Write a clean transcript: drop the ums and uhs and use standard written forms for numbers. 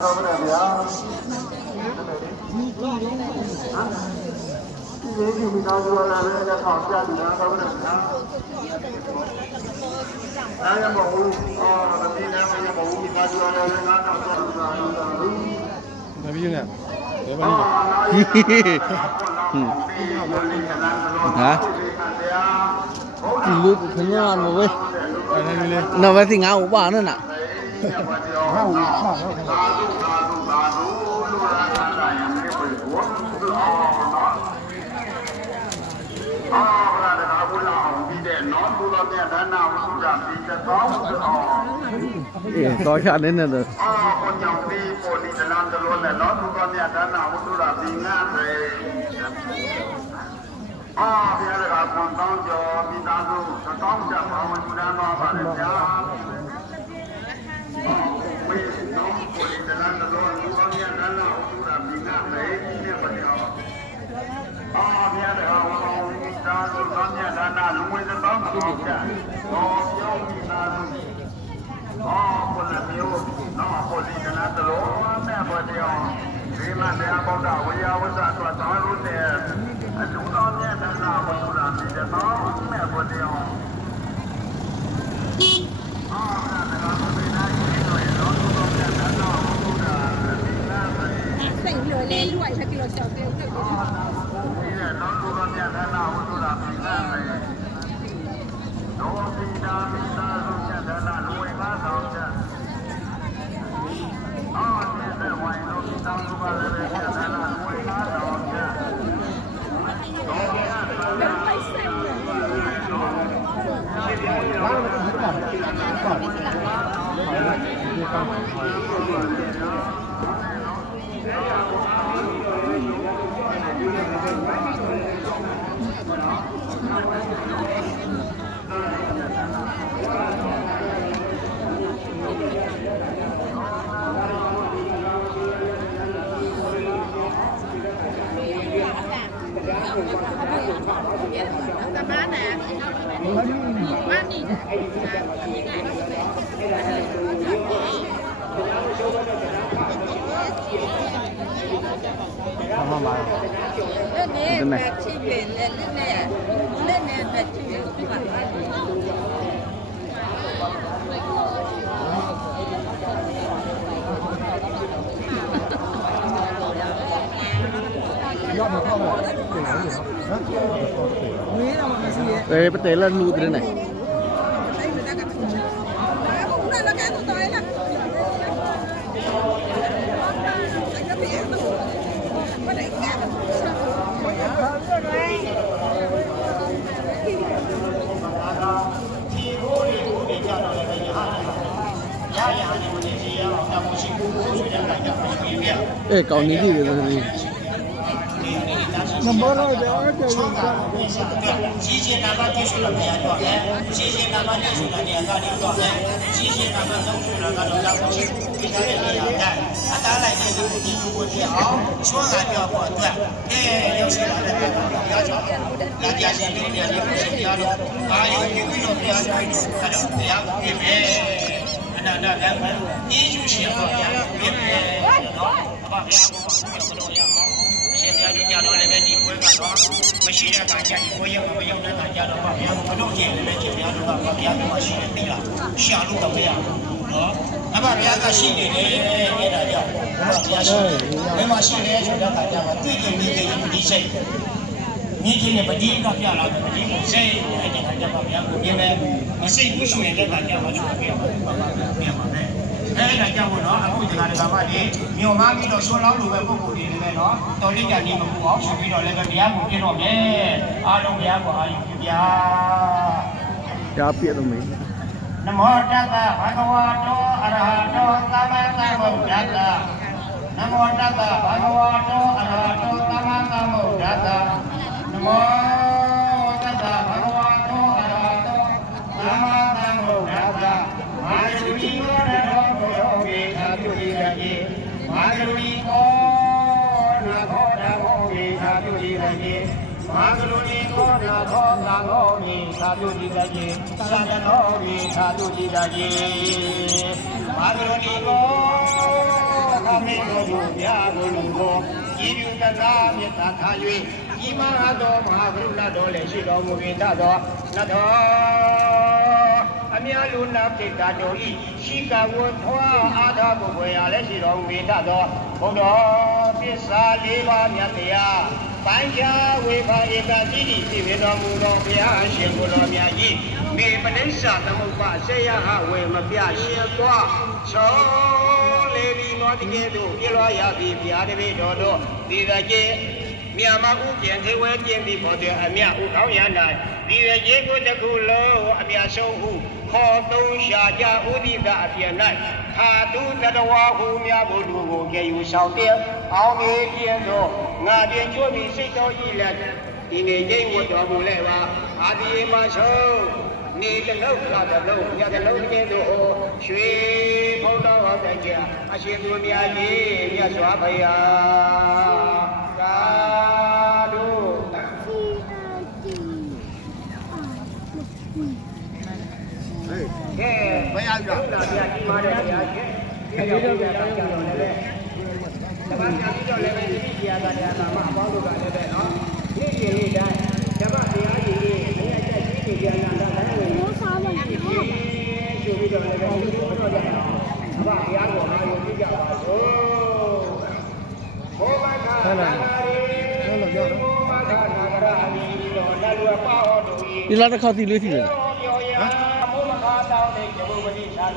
ဟုတ်ကဲ့ဗျာဒီလိုမျိုးသားစုလာတဲ့အခါပြတယ်ဟုတ်ကဲ့ဗျာအားရမဟုတ်အာဒီနေ့မရမဟုတ်ဒီသားစုလာတဲ့ငါတော့ဆက်လာတာဒါပြီးနေဘယ်ပါလဲဟာဒီလူခဏရမဝဲနော်ဝဲစီငါ့ဥပါနော်နာဟာဟုတ်ပါဟုတ်တော့ချနေနေတော့คนอย่างนี้โปรดิตลันตะล้วนและน้องทุกคนเนี่ยด้านหน้าวุฒิราปีง่าเลยเพียงแต่คนต้องจอมีตาดูจะต้องจับเอามาดูแลน้องอะไรเนี่ยไม่น้องโปรดิตลันตะล้วนทุกคนเนี่ยด้านหน้าวุฒิราปีง่าเลยเนี่ยประเดี๋ยวเพียงแต่คนมีตาดูตอนเนี่ยด้านหน้าลุงไม่จะต้องมาบอกกันน้องเจ้ามีตาดูคนละမျိုးပေါ်ဒီကနာတလို့မဲ့ပေါ်တရားဒီမှာတရားပေါတာဝေယဝဇ္ဇအတွက်သာလို့တဲ့အကျိုးတော်မြတ်နာဘုရားပြည်တော်မဲ့ပေါ်တရားစိတ်လို့လေလူ့အိုက်ချက်ကြီးလို့ရှောက်တယ်ဟုတ်တယ်ဒီနဲ့တော့ဘုရားမြတ်နာဘုရားပြည်တော်ပြည်တော်ပြည်မိသားစုမြတ်နာလူဝေမာတော်မြတ်ไปเตะแล้วนูดเลยไหนเกาหลีที่เลยနံပါတ်တော့တယ်အဲ့ဒါကိုကြီးချင်းနာမတည်ရှိလို့ပြန်တော့တယ်ကြီးချင်းနာမတည်ရှိတဲ့နေရာကနေတော့တယ်ကြီးချင်းနာမသုံးရှိလို့ကတော့လောက်ရှိဒီထားတဲ့နေရာကအသားလိုက်တဲ့လူဒီလူကိုပြအောင်ချွန်းလာပြောဖို့အတွက်ရောက်ရှိလာတဲ့ကောင်ကပြောချင်လာကြရှင်ပြီးပြန်လို့ရှိပြတော့အာရုံပြုပြီးတော့ပြန်ဆိုင်တော့အဲ့တော့တရားကိုပြမယ်အနန္တလည်းအေးယူရှင်တော့ပြန်ပြမယ်နော်အဘဘုရားကိုပြောလို့ရအောင်ရှင်ဘုရားတို့ကြတော့လည်းပဲဒီပွဲကတော့မရှိတဲ့အခါကျဒီပွဲရောက်မရောက်တဲ့အခါကျတော့ဘုရားကမလုပ်ချင်လည်းရှင်ဘုရားတို့ကဘုရားကရှိနေပြီလားရှာလို့တော့မရဘူးနော်အဘဘုရားကရှိနေတယ်အဲ့ဒါကြောင့်ဘုရားရှိတယ်ဘယ်မှာရှိလဲဆိုတော့အခါကျတော့တွေ့ကြမြင်ကြရင်ဒီစိတ်မြင်ခြင်းနဲ့ပတိကပြလာတယ်ပတိကိုစိတ်အဲ့ဒီအခါကျတော့ဘုရားကိုမြင်မယ်မစိတ်ဘူးဆိုရင်လည်းအခါကျတော့ချုပ်ပြရမှာပါပါပြရမှာပဲအဲ့ဒါကြောင့်မို့နော်အခုဒီကနေ့ကမှဒီမြို့မပြီးတော့ဆွလောင်းလိုပဲပုံကိုယ်တွေလည်းနော်တော်လိကနေမပူအောင်ဆိုပြီးတော့လည်းတရားကိုပြတော့မယ်အားလုံးတရားကိုအာရုံပြုပြကြားပြတော့မယ်နမောတတ္တဘဂဝါတောအရဟတောသမ္မာသမ္ဗုဒ္ဓတ္တနမောတတ္တဘဂဝါတောအရဟတောသမ္မာသမ္ဗုဒ္ဓတ္တနမောတတ္တဘဂဝါတောအရဟတောသမ္မာသမ္ဗုဒ္ဓတ္တမာယုတိဝရတောဘုရောဝေသာတုတိရယေမာယုတိကောနခောဓမ္မောဝေသာတုတိရယေမာဂလုတိကောနာသောသံဃောမိသာတုတိတယေသံဃောမိသာတုတိတယေမာဂလုတိကော မေတော်သူမြာကိုလူတော်ဤပြုတနာမြတ်သာခံ၍ဤမဟာတော်မဟာကရုဏာတော်လည်းရှိတော်မူ၏တတော်နတော်အမြလူနာပိတ္တာတို့ဤရှိကဝထွားအာသာပုဂ္ဂိုလ်ရလည်းရှိတော်မူ၏တတော်ဘုဒ္ဓသစ္စာလေးပါးမြတ်တရားပိုင်းခြားဝေဖာဧကတိတိသိဝေတော်မူသောဘုရားရှင်ကိုယ်တော်မြတ်ဤမေပဋိစ္စသမုပ္ပါဆေယဟဝေမပြရှင်သွားချောလေဒီမောတကဲ့သို့ပြလွားရပြီဘုရားတပည့်တော်တို့ဒီကကျေမြန်မာဥကျင်သေဝဲကျင်းပြီးပေါ်တဲ့အမြဥကောင်းရနာဒီရကြီးကိုတခုလုံးအမြဆုံးဟုခေါ်သုံးရှာကြဥဒိတာအပြည့်၌ခါတုတတဝါဟုမြတ်ဘုလူကိုကြေယူဆောင်တဲ့အောင်မြေပြင်းသောငါပြင်ကျွပြီးစိတ်တော်ဤလက်ဒီနေ့ကျင့်ဝတ်တော်မူလဲပါအာဒီမဆုံးနေတလုံးခါတလုံးညတလုံးကျင်းတို့ရွှေဘုံတော်ဟောတဲ့ကြအရှင်သူမြတ်ကြီးမြတ်စွာဘုရားသာဓုကဲဘယ်ရောက်တော့လာပြကြီးမားတဲ့ဘုရားရှင်ဒီလိုတော့ကြောက်ကြတော့လည်းဓမ္မပြကြီးတော့လည်းပဲဒီပြာကတရားမှာအပေါင်းတို့ကလည်းပဲနော်ဒီရှင်လေးတိုင်းဓမ္မတရားကြီးလေးအမြတ်ကျကြီးနေကြတာလည်းဝင်လို့စားလို့ရှိပြီးတော့လည်းပဲဒီလိုတော့ကြအောင်ဓမ္မတရားကိုအားလုံးကြည့်ကြပါစို့ဘောမခါနာရီဘောမခါနာရီတော်လည်းလွယ်ပါတော်သူ ဒီလားတစ်ခေါက်တီလေးထီတယ် ဟမ်ဘောမခါတောင်းတဲ့ကျေဘုပတိသာတော်